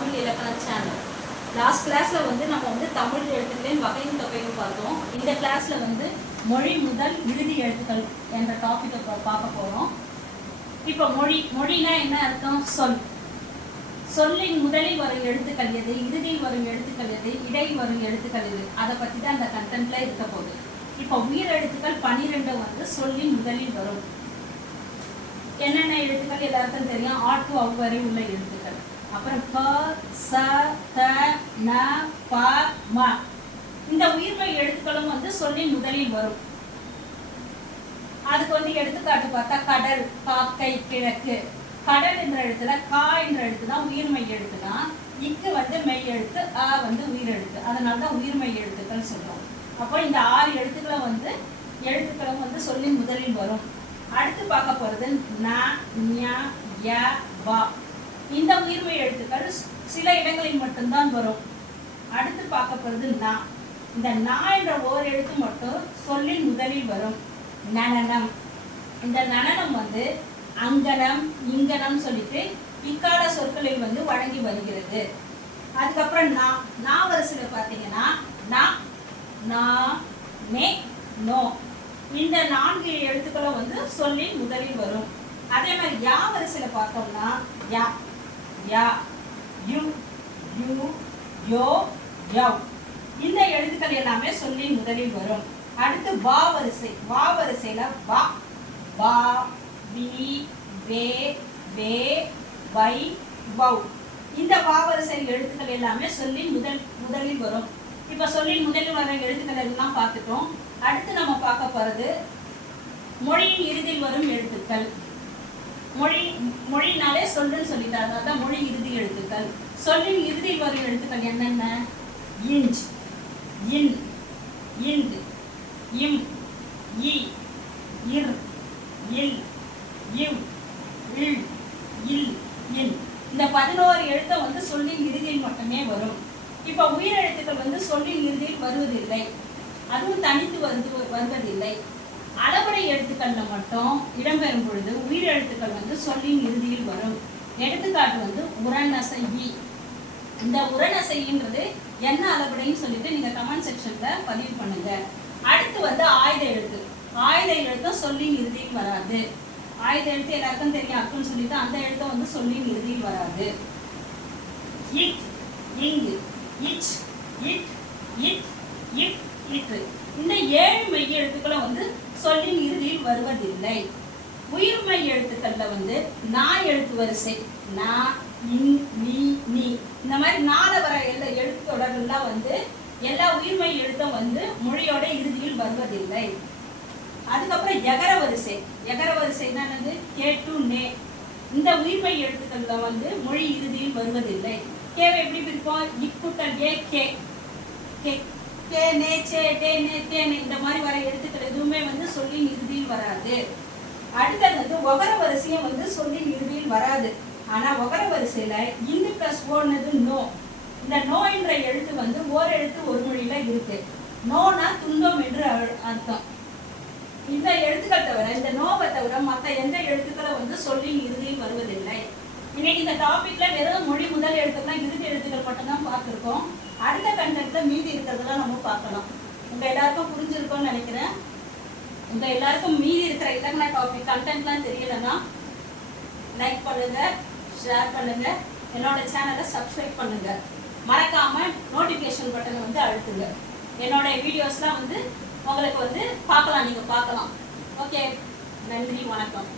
தமிழ் இலக்கண channel. Last கிளாஸ்ல நம்ம தமிழ் எழுத்துக்களின் வகையும் தொகையும் பார்த்தோம். இந்த கிளாஸ்ல மொழி முதல் இறுதி எழுத்துக்கள் என்ற டாபிக்கை பார்க்க போறோம். இப்போ மொழினா என்ன அர்த்தம்? சொல்லின் முதலில் வரும் எழுத்துக்கள் எது, இறுதியில் வரும் எழுத்துக்கள் எது, இடையில் வரும் எழுத்துக்கள் எது, அதை பற்றி தான் அந்த கண்டென்ட்ல இருக்க போகுது. இப்போ உயிர் எழுத்துக்கள் 12 சொல்லின் முதலில் வரும். என்னென்ன எழுத்துக்கள் எல்லாருக்கும் தெரியும். ஆ டு அவ் வரை உள்ள எழுத்துக்கள். அப்புறம் க, ச, த, ந, ப, ம. இந்த உயிர்மெய் எழுத்துக்களும் சொல்லின் முதலில் வரும். அதுக்கு எடுத்துக்காட்டு பார்த்தா கடல், காக்கை, கிழக்கு. கடல் என்ற எழுத்துல கா என்ற எழுத்து தான் உயிர்மெய் எழுத்து தான். இக்கு மெய் எழுத்து, அ உயிர் எழுத்து. அதனால தான் உயிர்மெய் எழுத்துக்கள் சொல்றோம். அப்போ இந்த 6 எழுத்துக்களும் சொல்லின் முதலில் வரும். அடுத்து பார்க்க போறது ந, ஞ, ய, வ. இந்த உயிர்மெய் எழுத்துக்கள் சில இடங்களில் மட்டும்தான் வரும். அடுத்து பார்க்க போறது ந. இந்த ந என்ற ஓர் எழுத்து மட்டும் சொல்லின் முதலில் வரும். நனனம். இந்த நனனம் அங்கனம், இங்கனம் சொல்லிட்டு இக்கால சொற்களில் வழங்கி வருகிறது. அதுக்கப்புறம் நா வரிசையில் பார்த்தீங்கன்னா நா, நா, நே, நோ. இந்த 4 எழுத்துக்களும் சொல்லின் முதலில் வரும். அதே மாதிரி யா வரிசையில் பார்த்தோம்னா யா, யா, யு, யூ, யோ, யவ். இந்த எழுத்துக்கள் எல்லாமே சொல்லின் முதலில் வரும். அடுத்து வா வரிசை. வா வரிசையில வா, பா, வி, வே, வே, வை, வவ். இந்த வா வரிசை எழுத்துக்கள் எல்லாமே சொல்லின் முதலில் வரும். இப்ப சொல்லின் முதலில் வர எழுத்துக்கள் எல்லாம் பார்த்துட்டோம். அடுத்து நம்ம பார்க்க போறது மொழியின் இறுதியில் வரும் எழுத்துக்கள். மொழினாலே சொல்லுன்னு சொல்லிட்டாங்க. அதான் மொழி இறுதி எழுத்துக்கள். சொல்லின் இறுதியில் வரும் எழுத்துக்கள் என்னென்ன? இஞ்ச், இன், இண்ட், இம், இ, இர், இல், இவ், இல், இல், இன். இந்த 11 எழுத்தை சொல்லின் இறுதியில் மட்டுமே வரும். இப்ப உயிர் எழுத்துக்கள் சொல்லின் இறுதியில் வருவதில்லை. அதுவும் தனித்து வருவதில்லை. அளபடை எழுத்துக்கள்ல மட்டும் இடம்பெறும் பொழுது உயிர் எழுத்துக்கள் சொல்லின் இறுதியில் வரும். எடுத்துக்காட்டு உரநசை. இந்த உரநசைன்றது என்ன அளபடைன்னு சொல்லிட்டு நீங்க கமெண்ட் செக்ஷன்ல பதிவு பண்ணுங்க. அடுத்து ஆயுத எழுத்து. ஆயுத எழுத்தும் சொல்லின் இறுதியில் வராது. ஆயுத எழுத்து எல்லாருக்கும் தெரியும் அக்குன்னு சொல்லிட்டு அந்த எழுத்தும் சொல்லின் இறுதியில் வராது. இட், இங், இச், இட், இட், இட், இட். இந்த 7 மெய் எழுத்துக்களும் சொல்லின் இறுதியில் வருவதில்லை. உயிர்மெய் எழுத்துக்கள்ல நா எழுத்து வரிசை நா, இன், நீ, நீ. இந்த மாதிரி 4 வர எழுத்து தொடர்கள்லாம் எல்லா உயிர்மெய் எழுத்தும் மொழியோட இறுதியில் வருவதில்லை. அதுக்கப்புறம் எகர வரிசை. எகர வரிசை என்னது? கே டு நே. இந்த உயிர்மெய் எழுத்துக்கள்ல மொழி இறுதியில் வருவதில்லை. கேவை எப்படி பிரிப்போம்? இக்குட்டல் ஏ, கே, கே, கே, நே, சே, டே, நே, தேனே. இந்த மாதிரி வர எழுத்துக்கள் எதுவுமே சொல்லின் இறுதியில் வராது. அடுத்தது ஒகர வரிசையும் சொல்லின் இறுதியில் வராது. ஆனா ஒகர வரிசையில இந்து பிளஸ் ஓன்னது நோ. இந்த நோ என்ற எழுத்து ஓர் எழுத்து ஒரு மொழியில இருக்கு. நோனா துன்பம் என்று அர்த்தம். இந்த எழுத்துக்கள் தவிர, இந்த நோவை தவிர மற்ற எந்த எழுத்துக்களும் சொல்லின் இறுதியில் வருவதில்லை. இன்னைக்கு இந்த டாபிக்ல வெறும் மொழி முதல் எழுத்துக்கள் இறுதி எழுத்துக்கள் மட்டும்தான் பார்த்துருக்கோம். அடுத்த கண்டென்ட்ல மீதி இருக்கிறதெல்லாம் நம்ம பார்க்கலாம். உங்க எல்லாருக்கும் புரிஞ்சிருக்கும்னு நினைக்கிறேன். உங்க எல்லாருக்கும் மீதி இருக்கிற இலக்கண டாபிக் கண்டென்ட்லாம் தெரியலன்னா லைக் பண்ணுங்க, ஷேர் பண்ணுங்க, என்னோட சேனலை சப்ஸ்கிரைப் பண்ணுங்க. மறக்காம நோட்டிஃபிகேஷன் பட்டனை அழுத்துங்க. என்னோட வீடியோஸ்லாம் உங்களுக்கு பார்க்கலாம், நீங்க பார்க்கலாம். ஓகே, நன்றி, வணக்கம்.